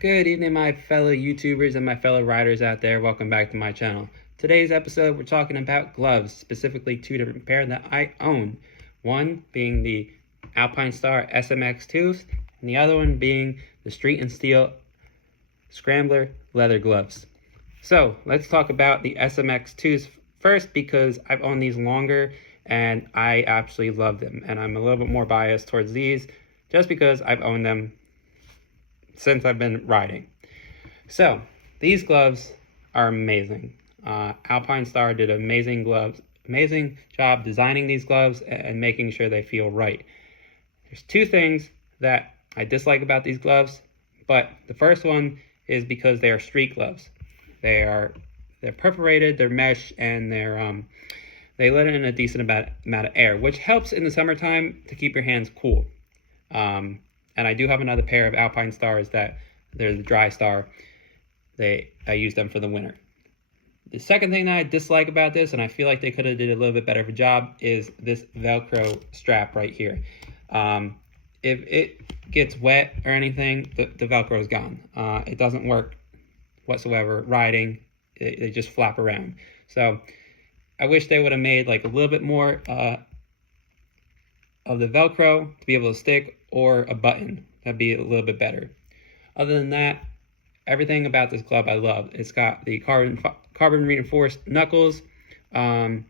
Good evening, my fellow YouTubers and my fellow riders out there. Welcome back to my channel. Today's episode, we're talking about gloves, specifically two different pair that I own. One being the Alpinestar SMX 2s, and the other one being the Street&Steel Scrambler leather gloves. So let's talk about the SMX 2s first, because I've owned these longer and I absolutely love them. And I'm a little bit more biased towards these just because I've owned them since I've been riding. So these gloves are amazing. Alpinestar did an amazing job designing these gloves and making sure they feel right. There's two things that I dislike about these gloves, but the first one is because they are street gloves. They're perforated, they're mesh, and they let in a decent amount of air, which helps in the summertime to keep your hands cool. And I do have another pair of Alpinestars that they're the Dry Star. I use them for the winter. The second thing that I dislike about this, and I feel like they could have did a little bit better of a job, is this Velcro strap right here. If it gets wet or anything, the Velcro is gone. It doesn't work whatsoever riding. They just flap around. So I wish they would have made like a little bit more of the Velcro to be able to stick, or a button. That'd be a little bit better. Other than that, everything about this glove I love. It's got the carbon reinforced knuckles. I've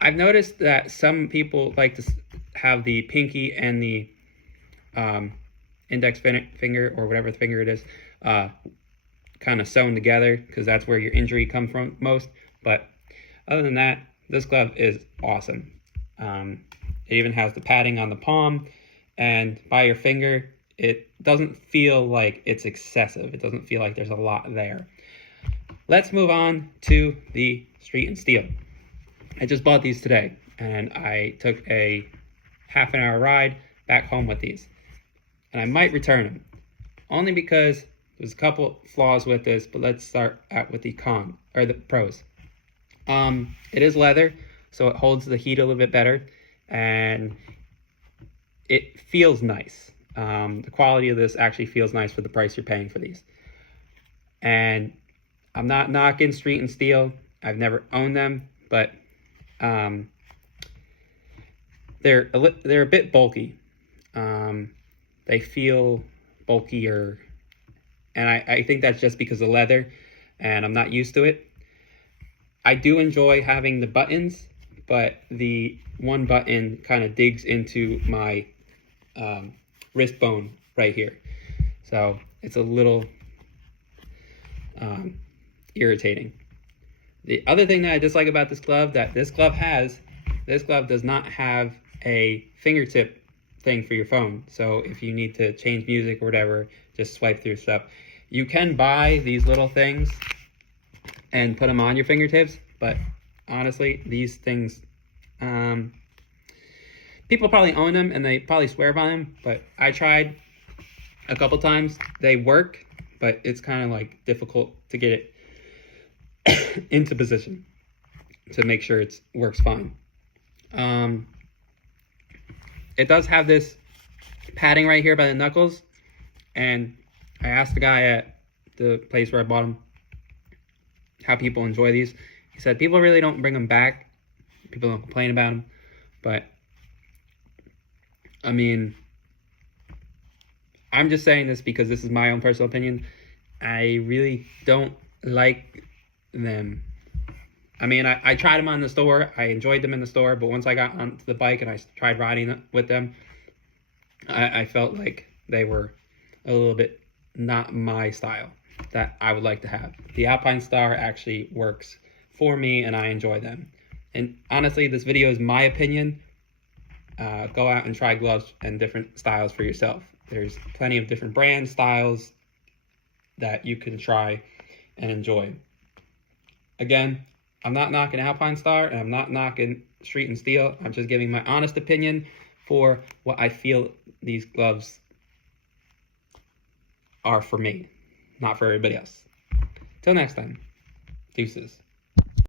noticed that some people like to have the pinky and the index finger, or whatever finger it is, kind of sewn together, because that's where your injury comes from most. But other than that, this glove is awesome. It even has the padding on the palm, and by your finger, it doesn't feel like it's excessive. It doesn't feel like there's a lot there. Let's move on to the Street&Steel. I just bought these today, and I took a half-an-hour ride back home with these. And I might return them, only because there's a couple flaws with this, but let's start out with the pros. It is leather, so it holds the heat a little bit better, and it feels nice. The quality of this actually feels nice for the price you're paying for these. And I'm not knocking Street&Steel. I've never owned them, but they're a bit bulky. They feel bulkier, and I think that's just because of leather, and I'm not used to it. I do enjoy having the buttons, but the one button kind of digs into my wrist bone right here, so it's a little irritating. The other thing that I dislike about this glove this glove does not have a fingertip thing for your phone. So if you need to change music or whatever, just swipe through stuff. You can buy these little things and put them on your fingertips, but honestly, these things, people probably own them and they probably swear by them, but I tried a couple times. They work, but it's kind of like difficult to get it into position to make sure it works fine. It does have this padding right here by the knuckles, and I asked the guy at the place where I bought them how people enjoy these. He said people really don't bring them back. People don't complain about them, but I mean, I'm just saying this because this is my own personal opinion. I really don't like them. I mean, I tried them on the store. I enjoyed them in the store, but once I got onto the bike and I tried riding with them, I felt like they were a little bit not my style that I would like to have. The Alpinestar actually works for me, and I enjoy them. And honestly, this video is my opinion. Go out and try gloves and different styles for yourself. There's plenty of different brand styles that you can try and enjoy. Again, I'm not knocking Alpinestar, and I'm not knocking Street&Steel. I'm just giving my honest opinion for what I feel these gloves are for me, not for everybody else. Till next time, deuces.